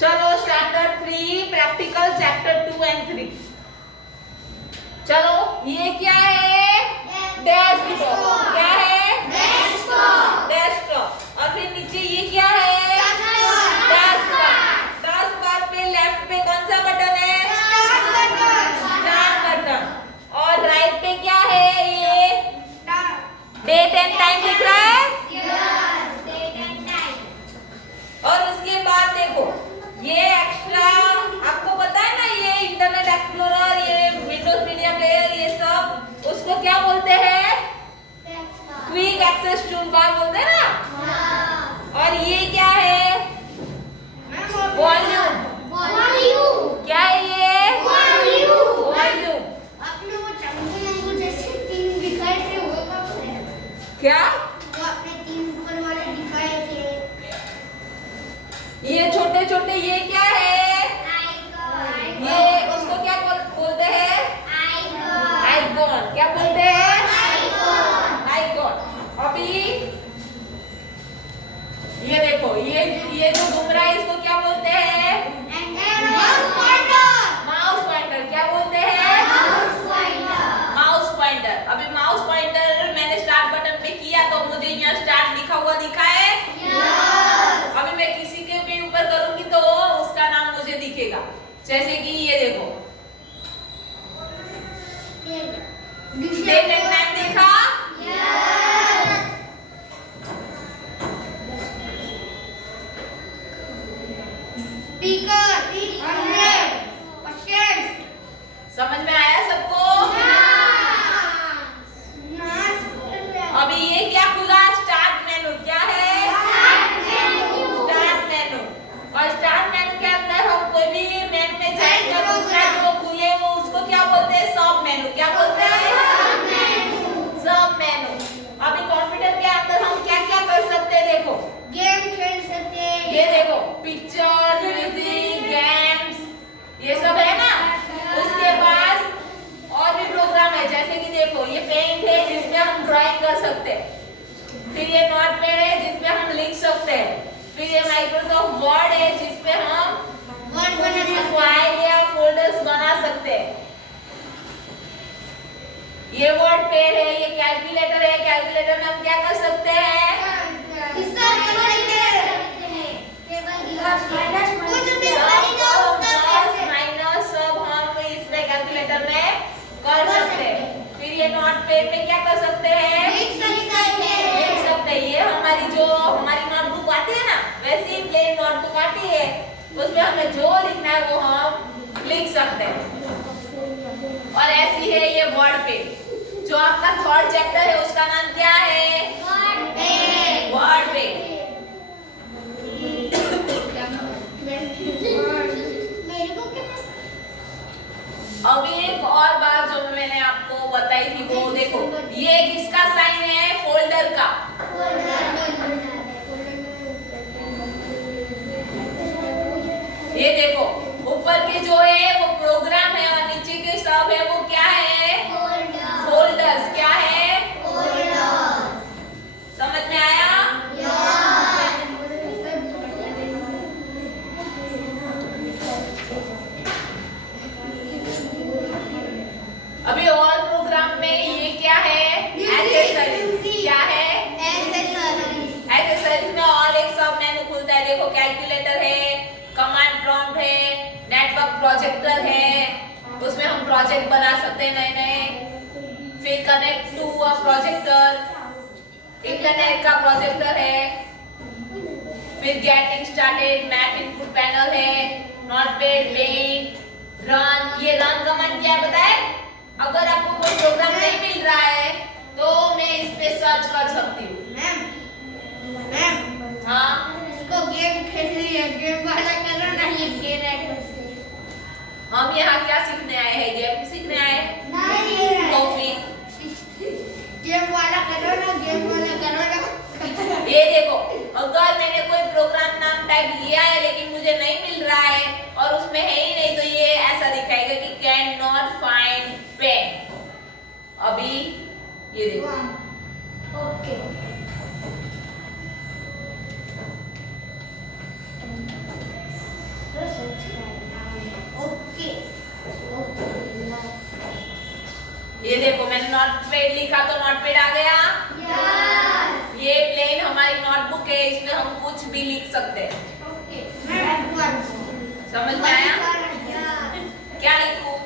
चलो chapter 3 practical chapter 2 and 3। चलो ये क्या है? डेस्कटॉप। क्या है? डेस्कटॉप। और फिर नीचे ये क्या है? टास्कबार पे लेफ्ट पे कौन सा बटन है? Start button. और राइट पे क्या है? ये डेट एंड टाइम दिख रहा है। और उसके बाद देखो ये एक्स्ट्रा आपको पता है ना, ये इंटरनेट एक्सप्लोरर, ये विंडोज मीडिया प्लेयर, ये सब उसको क्या बोलते हैं? क्विक एक्सेस टूल बार बोलते हैं ना। और ये क्या है? वॉल्यूम। क्या है ये? वॉल्यूम। आपने वो चंगू मंगू जैसे तीन दिखाए थे वो कब है? क्या? जो आपने तीन ऊपर वाले दिखाए थे। ये छोटे छोटे ये क्या है? ये उसको क्या बोलते हैं? आइकॉन। क्या बोलते हैं? आइकॉन। अभी ये देखो ये जो घूम रहा है इसको क्या बोलते हैं? Mouse pointer. क्या बोलते हैं? Mouse pointer. अभी माउस पॉइंटर मैंने स्टार्ट बटन पे किया तो मुझे यहाँ स्टार्ट लिखा हुआ दिखा है। अभी मैं किसी के भी ऊपर करूंगी तो उसका नाम मुझे दिखेगा। जैसे कि ये देखो डेट एंड टाइम देखा। समझ में आया सबको? अभी ये क्या खुला? Start menu. क्या है? Start menu. और स्टार्ट मेनू के अंदर हम कोई भी मेनू में जाएंगे तो दूसरा जो खुले वो उसको क्या बोलते हैं? सब मेनू। क्या बोलते हैं? सब मेनू। अभी कंप्यूटर के अंदर हम क्या क्या कर सकते हैं? देखो गेम खेल सकते हैं। ये देखो पिक्चर, म्यूजिक, गेम्स, ये सब है ना। उसके बाद और भी प्रोग्राम है, जैसे कि देखो ये पेंट है जिसमें हम ड्राइंग कर सकते हैं। फिर ये नोटपैड है जिसमें हम लिख सकते हैं। फिर ये माइक्रोसॉफ्ट वर्ड है जिसपे हम फाइल या फोल्डर्स बना सकते हैं। ये वर्ड पैड है, ये कैलकुलेटर है। कैलकुलेटर में हम क्या कर सकते हैं? माइनस सब हम इसमें कैलकुलेटर में कर सकते हैं। फिर ये नोटपैड में क्या कर सकते हैं? लिख सकते हैं। ये हमारी नोटबुक आती है ना, वैसी ही प्लेन नोटबुक आती है, उसमें हमें जो लिखना है वो हम लिख सकते हैं। और ऐसी है ये वर्ड पेड। जो आपका थर्ड चैप्टर है उसका नाम क्या है? Word paid. अभी एक और बात जो मैंने आपको बताई थी वो देखो, ये किसका साइन है? फोल्डर का। ये देखो ऊपर के जो है वो प्रोग्राम है और नीचे के सब है वो क्या है? फोल्डर्स। क्या है? समझ में आया? अभी और प्रोग्राम में ये क्या है? एक्सेसरीज। क्या है? एक्सेसरीज में और एक सब मेनू खुलता है। देखो कैलकुलेटर है, कमांड प्रॉम्प्ट है, नेटवर्क प्रोजेक्टर है, उसमें हम प्रोजेक्ट बना सकते हैं नए नए। फिर connect to a projector, internet का प्रोजेक्टर है। फिर getting started, math input panel है, नोटपैड, पेंट, रन। ये रन कमांड क्या है पता है? अगर आपको कोई प्रोग्राम नहीं मिल रहा है तो मैं इस पे सर्च कर सकती हूँ। मैम हाँ इसको गेम खेलनी है, गेम वाला करो ना, ये गेम है। हम यहाँ क्या सीखने आए हैं? गेम सीखने आए हैं? नहीं तो फिर गेम वाला करो ना, गेम वाला करो ना। ये देखो अगर मैंने कोई प्रोग्राम नाम टाइप किया है लेकिन मुझे नहीं मिल रहा है और उसमें है ही नहीं तो ये ऐसा दिखाएगा कि कैन नॉट फाइंड पेन। अभी ये देखो ओके नोटपैड लिखा तो नोटपैड आ गया। Yes. ये प्लेन हमारी नोटबुक है, इसमें हम कुछ भी लिख सकते हैं। Okay. समझ में आया? क्या लिखूं?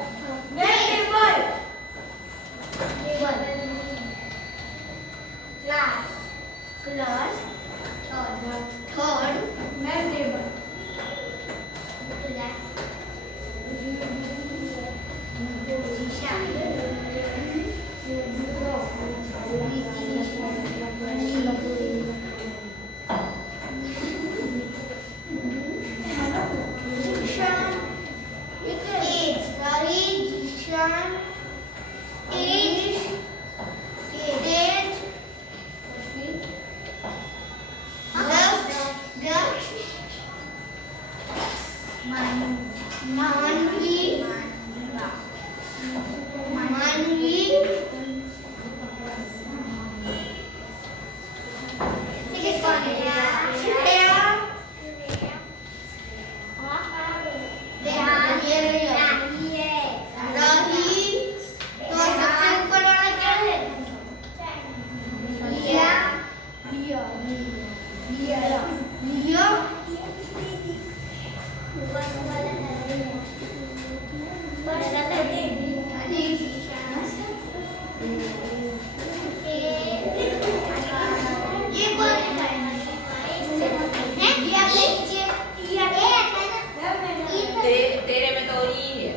तेरे में तो ई है।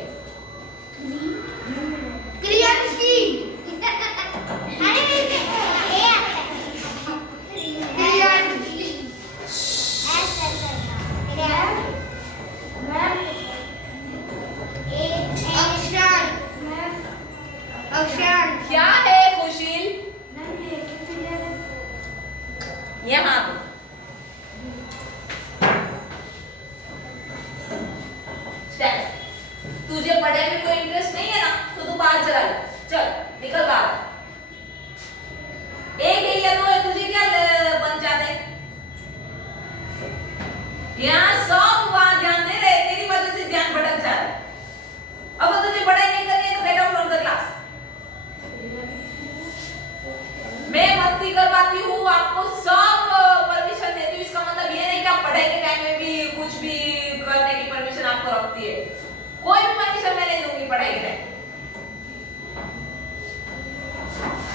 क्या है खुशील? यहाँ पे तुझे पढ़ाई में कोई इंटरेस्ट नहीं है ना, तो तू बाहर चला जा। चल निकल बाहर। एक है या दो है, तुझे क्या बन जाते? यहाँ सब वहां ध्यान दे रहे, तेरी वजह से ध्यान भटक जा रहा है। अब तुझे पढ़ाई नहीं करनी है तो get out from the class. मैं मस्ती करवाती हूँ, आपको सब परमिशन देती हूँ, इसका मतलब ये नहीं कि आप पढ़ाई के टाइम में भी कुछ भी करने की परमिशन आपको रखती है। कोई भी परमिशन मैं नहीं दूंगी पढ़ाई के टाइम।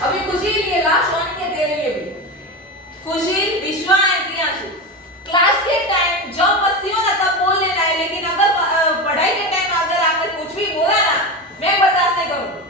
अभी खुशी लिए लास्ट वार्निंग है तेरे लिए भी। खुशी, विश्वा एंड प्रियांशु, क्लास के टाइम जब मस्ती हो ना तब बोल लेना है, लेकिन अगर पढ़ाई के टाइम अगर आपने कुछ भी बोला ना, मैं बर्दाश्त नहीं करूंगी।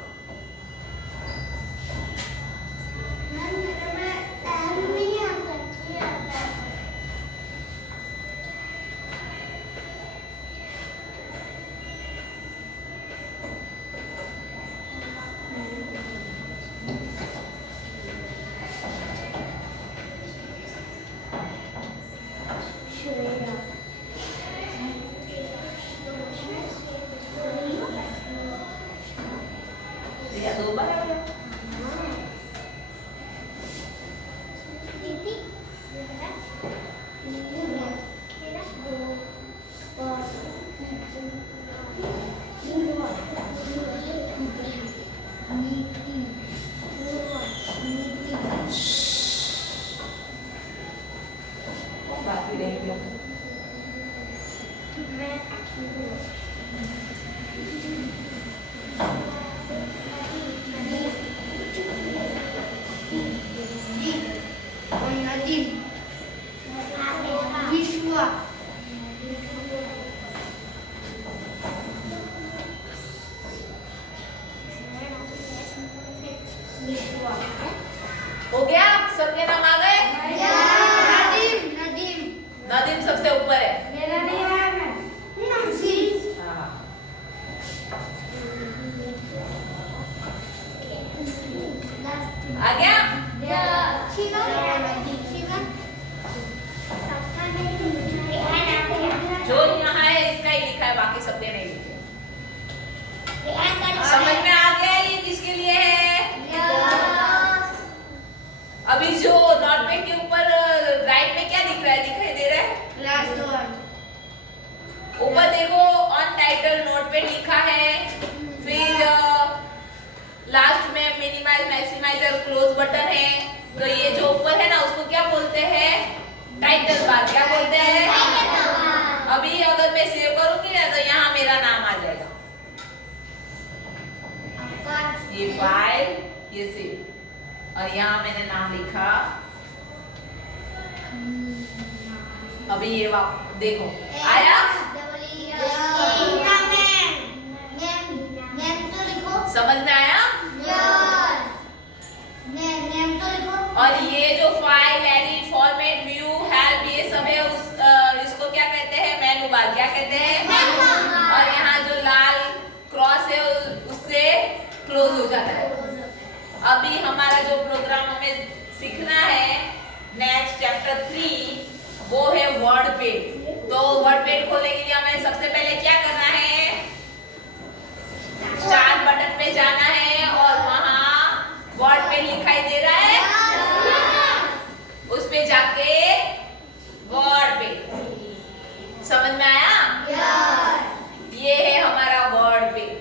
दो बार हो गया। बाकी रहेंगे हो गया? सबके नाम आ गए? नदीम सबसे ऊपर है। मेरा नहीं आया मैं। हाँ। आ गया? जो यहाँ है इसका ही लिखा है, बाकी सबके नहीं लिखे। समझ में आ गया ये किसके लिए है? अभी जो नोटपैड के ऊपर राइट में क्या दिख रहा है, दिखाई दे रहा है? Last one. ऊपर देखो ऑन टाइटल नोटपैड लिखा है, फिर लास्ट में minimise minimise maximiser close button है। तो ये जो ऊपर है ना उसको क्या बोलते हैं? Title bar. क्या बोलते हैं? अभी अगर मैं सेव करूंगी ना तो यहाँ मेरा नाम आ जाएगा। ये फाइल, ये सेव, और यहाँ मैंने नाम लिखा। अभी ये देखो आया। समझ में आया? और ये जो file, edit, format, view, help, ये सब है इसको क्या कहते हैं? मेनू बार। क्या कहते हैं? और यहाँ जो लाल क्रॉस है उससे क्लोज हो जाता है। अभी हमारा जो प्रोग्राम हमें सीखना है नेक्स्ट चैप्टर 3, वो है वर्ड पेड। तो वर्ड पेड खोलने के लिए हमें सबसे पहले क्या करना है? स्टार्ट बटन पे जाना है और वहां वर्ड पेड दिखाई दे रहा है, उस पे जाके वर्ड पेड। समझ में आया? ये है हमारा वर्ड पेड।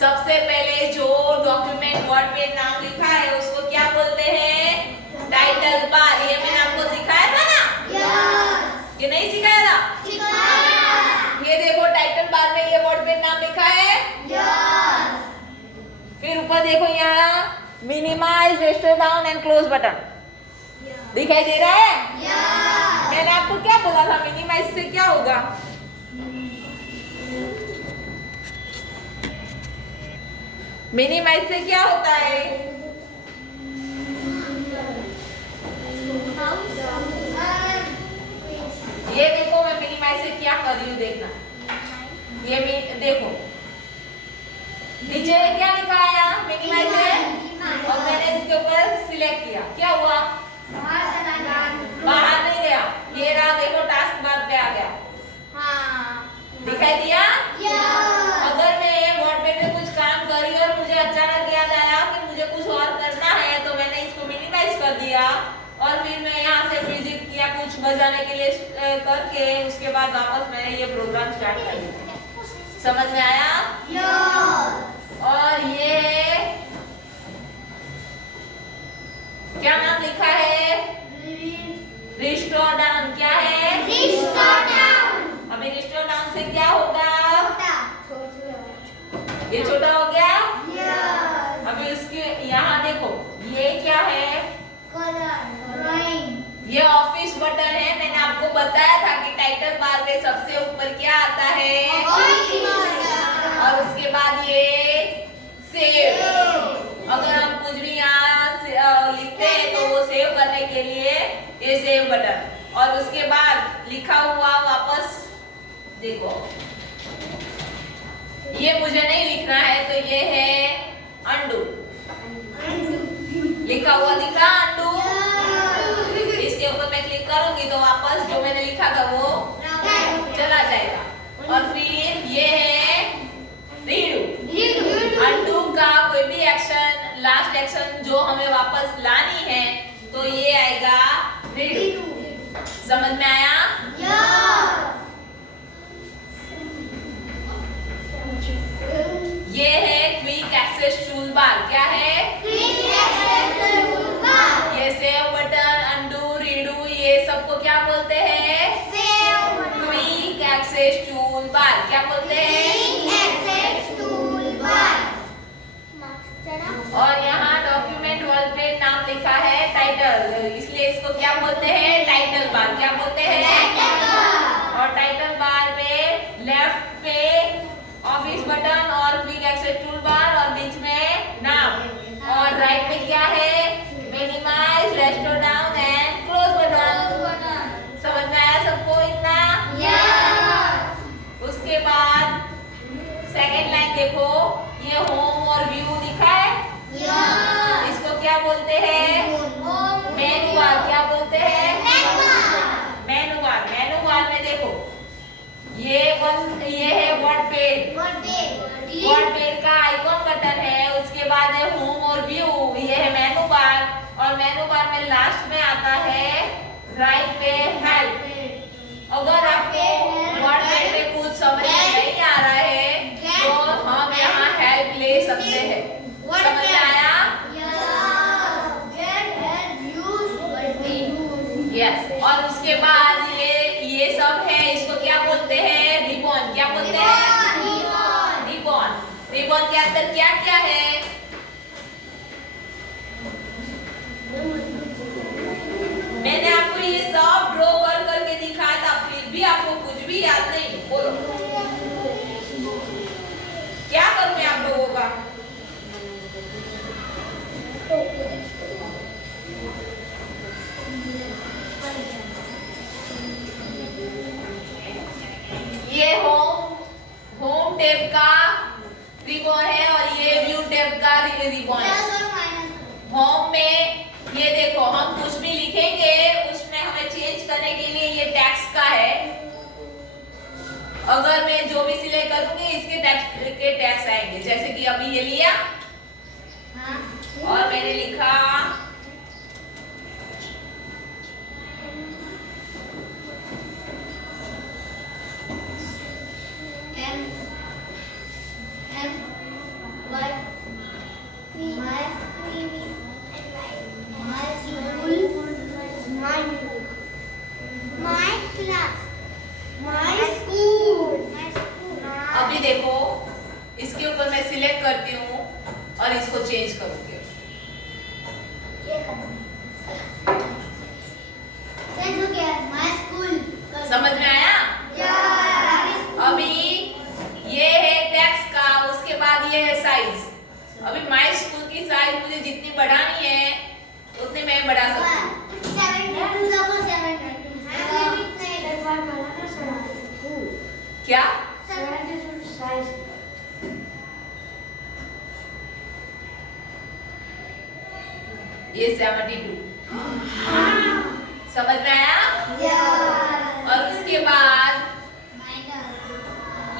सबसे पहले जो डॉक्यूमेंट वर्ड पेड नाम लिखा है उसको क्या बोलते हैं? टाइटल बार। ये मैंने आपको सिखाया था ना? कि नहीं सिखाया था? ये देखो टाइटल बार में ये वर्ड पेड नाम लिखा है। फिर ऊपर देखो यहाँ minimise, restore down and close button दिखाई दे रहा है। मैंने आपको क्या बोला था? मिनिमाइज से क्या होगा? मिनिमाइज से क्या होता है? ये देखो मैं मिनिमाइज से क्या कर रही हूँ, देखना। ये देखो नीचे क्या लिखा है? मिनिमाइज है, और मैंने इसके ऊपर सिलेक्ट किया। क्या हुआ? बाहर नहीं गया। ये रहा, देखो टास्क बार पे आ गया। दिखाई दिया? अगर मैं वर्ड पेड में कुछ काम कर रही और मुझे अचानक याद आया कि मुझे कुछ और करना है, तो मैंने इसको मिनिमाइज कर दिया और फिर मैं यहाँ से म्यूजिक या कुछ बजाने के लिए करके उसके बाद वापस मैंने ये प्रोग्राम स्टार्ट कर दिया। समझ में आया? और ये क्या नाम लिखा है? Restore down. क्या है? अभी रिस्टोर डाउन से क्या होगा? ये छोटा हो गया। अभी उसके यहाँ देखो ये क्या है? ये ऑफिस बटन है। मैंने आपको बताया था कि टाइटल बार में सबसे ऊपर क्या आता है? और उसके बाद ये सेव। अगर हम कुछ भी यहाँ लिखते हैं तो वो सेव करने के लिए ये सेव बटन, और उसके बाद लिखा हुआ वापस देखो, ये मुझे नहीं लिखना है तो ये है अंडू। लिखा हुआ दिख रहा अंडू? इसके ऊपर मैं क्लिक करूंगी तो वापस जो मैंने लिखा था वो चला जाएगा। और फिर ये है रीडू। अंडू का कोई भी एक्शन, लास्ट एक्शन जो हमें वापस लानी है तो ये आएगा रीडू। समझ में आया? ये है क्विक एक्सेस टूल बार। क्या है? ये सेव बटन, अंडू, रीडू, ये सबको क्या बोलते हैं? Quick access tool bar. क्या बोलते हैं? और यहाँ डॉक्यूमेंट वर्ड पेड नाम लिखा है टाइटल, इसलिए इसको क्या बोलते हैं? Title bar. क्या बोलते हैं? और टाइटल बार पे लेफ्ट पे ऑफिस बटन और क्विक एक्सेस टूल बार और बीच में नाम, और राइट पे क्या है? Minimise, restore down and close button. समझ में आया सबको इतना? उसके बाद सेकंड लाइन देखो, ये होम और व्यू दिखा है। इसको क्या बोलते हैं? मेनू बार। क्या बोलते हैं? मेनू बार। मेनू बार में देखो ये है वर्ड पेड। वर्ड पेड का आइकॉन बटन है, उसके बाद है होम और व्यू, ये है मेनू बार, और मेनू बार में लास्ट अंदर क्या क्या है? मैंने आपको ये सब ड्रॉ कर करके दिखाया था, फिर भी आपको कुछ भी याद नहीं। बोलो क्या करूं मैं आप लोगों का? ये होम टैब का रिबन है और ये व्यू टैब का रिबन है। होम में ये देखो, हम कुछ भी लिखेंगे उसमें हमें चेंज करने के लिए ये टैक्स का है। अगर मैं जो भी सिलेक्ट करूंगी इसके टैक्स आएंगे। जैसे कि अभी ये लिया और मैंने लिखा अभी देखो, इसके ऊपर मैं सिलेक्ट करती हूँ और इसको चेंज करूंगी। समझ में आया? अभी ये है टैक्स का, उसके बाद ये है साइज। अभी माय स्कूल की साइज मुझे जितनी बढ़ानी है उतनी मैं बढ़ा सकती हूँ। क्या? ये 72 समझ में आया? और उसके बाद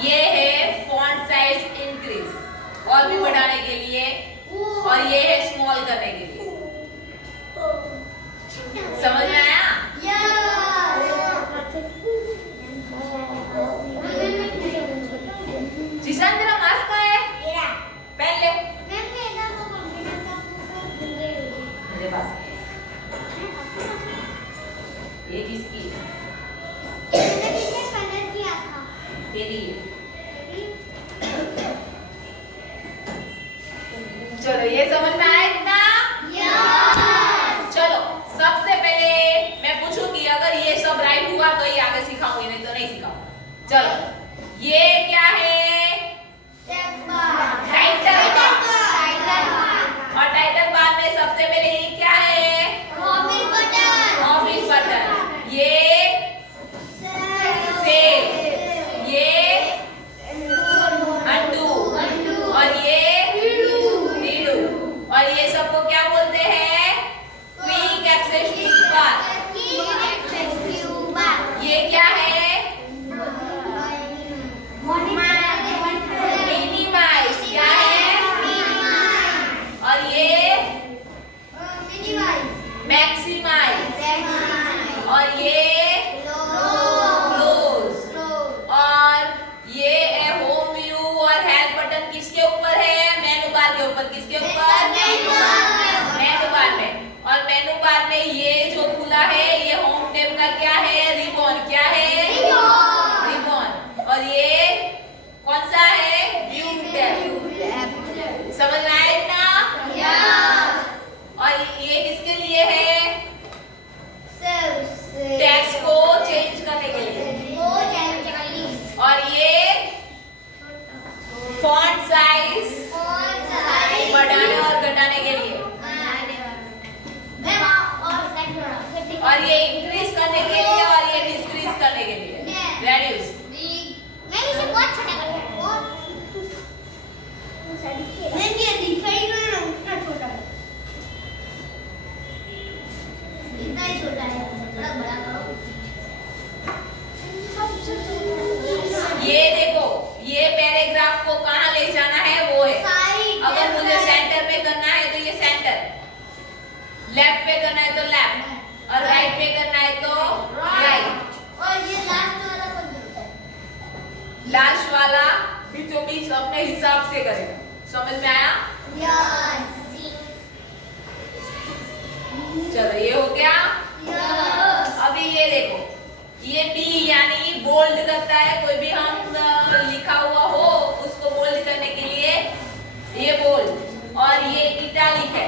ये है फॉन्ट साइज इंक्रीज, और भी बढ़ाने के लिए, और ये है स्मॉल करने के लिए। समझ में आया? जिशान तेरा मास्क कहाँ है? पहन ले। मेरे पास है। ये किसकी है? तेरी है। चलो ये समझ में आया इतना? चलो सबसे पहले मैं पूछूंगी, अगर ये सब राइट हुआ तो ये आगे सिखाऊंगी, नहीं तो नहीं सिखाऊंगी। चलो ये क्या है? Title bar. और टाइटल बार में सबसे पहले ये क्या है? Office button. ये सेव, ये अनडू, और ये रीडू, और ये सबको क्या बोलते हैं? क्विक एक्सेस बार। ये क्या है? मिनिमाइज। क्या है? और ये मैक्सिमाइज, और ये क्लोज, और ये है होम व्यू और हेल्प बटन। किसके ऊपर है? मेनू बार के ऊपर। किसके ऊपर? मेनू बार में। और मेनू बार में ये जो खुला है ये होम टैब का क्या है? रिबन। क्या है? रिबन। और ये कौन सा है? View tab. समझ में आया इतना? और ये किसके लिए है? टेक्स्ट को चेंज करने के लिए। और ये फॉन्ट साइज बढ़ाने और घटाने के लिए। और ये इंक्रीज करने के लिए और ये डिक्रीज करने के लिए। रेड्यूस। ये देखो, ये पैराग्राफ को कहाँ ले जाना है वो है। अगर मुझे सेंटर में करना है तो ये सेंटर, लेफ्ट पे करना है तो लेफ्ट, और राइट पे करना है तो राइट। और ये लास्ट वाला बीचों बीच अपने हिसाब से करेगा। समझ में आया? चलो ये हो गया। अभी ये देखो, ये बी यानी बोल्ड करता है। कोई भी हम लिखा हुआ हो उसको बोल्ड करने के लिए ये बोल्ड और ये इटैलिक है।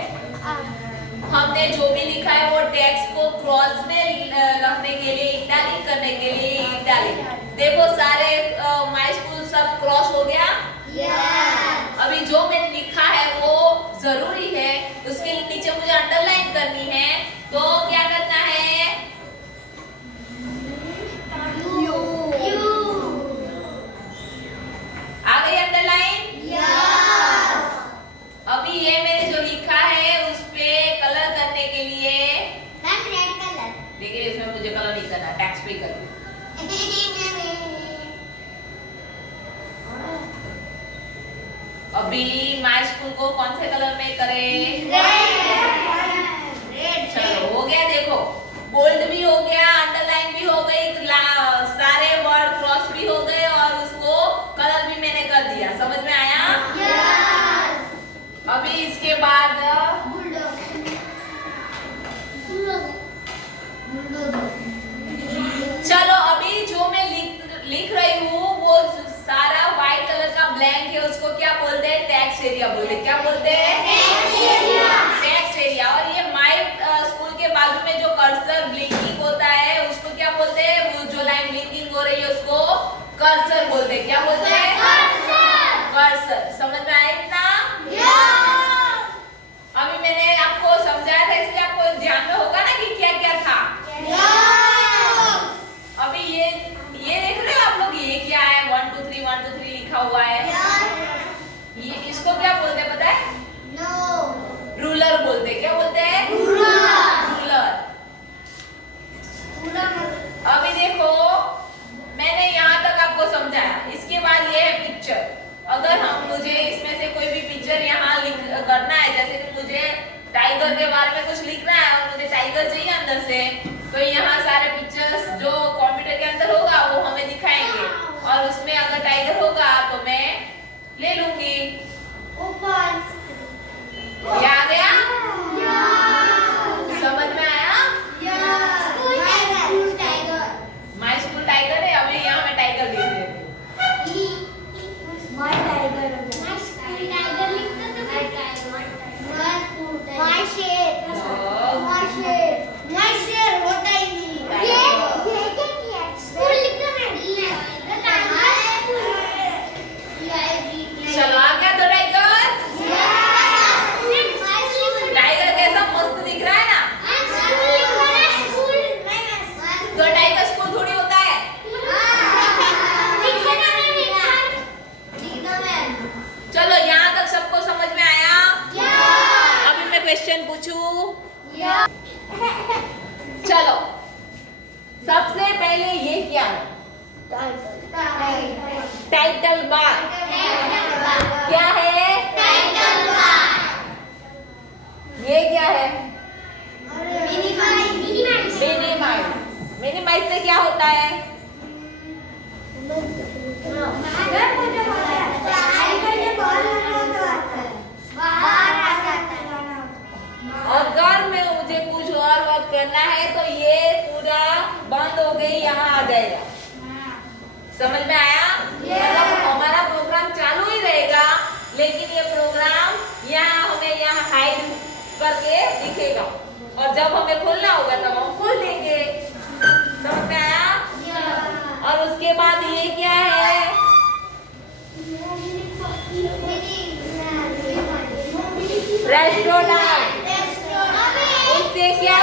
हमने जो भी लिखा है वो टेक्स्ट को क्रॉस में लिखने के लिए, इटैलिक करने के लिए इटैलिक। देखो सारे माय स्कूल सब क्रॉस हो गया। अभी जो मैंने लिखा है वो जरूरी है, उसके नीचे मुझे अंडरलाइन करनी है, तो क्या करना है? आ गई अंडरलाइन? अभी ये मैंने जो लिखा है उस पे कलर करने के लिए, लेकिन इसमें मुझे कलर नहीं करना, टैक्स पे करूँ। अभी माय स्कूल को कौन से कलर में करें? चलो हो गया। देखो बोल्ड भी हो गया, अंडरलाइन भी हो गई, सारे वर्ड क्रॉस भी हो गए और उसको कलर भी मैंने कर दिया। समझ में आया? अभी इसके बाद चलो अभी जो मैं लिख रही हूँ वो सारा व्हाइट कलर का ब्लैंक है, उसको क्या बोलते हैं? टेक्स्ट एरिया बोलते हैं। क्या बोलते हैं? Text area. और ये माय स्कूल के बाजू में जो कर्सर ब्लिंकिंग होता है उसको क्या बोलते हैं? वो जो लाइन ब्लिंकिंग हो रही है उसको कर्सर बोलते हैं। क्या बोलते हैं? कर्सर। समझ में आया इतना? अभी मैंने आपको समझाया था, इसलिए आपको ध्यान में होगा ना कि क्या क्या था। अभी ये देख रहे हो आप लोग, ये क्या है? 1 2 3 1 2 3 लिखा हुआ है। ये इसको क्या बोलते हैं पता है? रूलर बोलते हैं। क्या बोलते हैं? रूलर। अभी देखो मैंने यहाँ तक आपको समझाया। इसके बाद ये है पिक्चर। अगर मुझे इसमें से कोई भी पिक्चर यहाँ करना है, जैसे कि मुझे टाइगर के बारे में कुछ लिखना है और मुझे टाइगर चाहिए अंदर से, तो यहाँ सारे पिक्चर्स जो कंप्यूटर के अंदर होगा वो हमें दिखाएंगे और उसमें अगर टाइगर होगा तो मैं ले लूंगी। ये आ गया? समझ में आया? माय स्कूल टाइगर है। अभी यहाँ मैं टाइगर देख लेती हूँ। चलो आ गया तो टाइगर। टाइगर कैसा मस्त दिख रहा है ना? तो टाइगर स्कूल थोड़ी होता है। चलो यहाँ तक सबको समझ में आया? अभी मैं क्वेश्चन पूछूं? चलो सबसे पहले ये क्या है? Title bar. क्या है? ये क्या है? मिनिमाइज। मिनिमाइज से क्या होता है? अगर मैं मुझे कुछ और वर्क करना है तो ये पूरा बंद हो गई, यहाँ आ जाएगा। समझ में आया? मतलब हमारा प्रोग्राम चालू ही रहेगा, लेकिन ये प्रोग्राम यहाँ हमें यहाँ हाइड करके दिखेगा और जब हमें खोलना होगा तब हम खोल देंगे। समझ में आया? और उसके बाद ये क्या है? रेस्टोरेंट। उससे क्या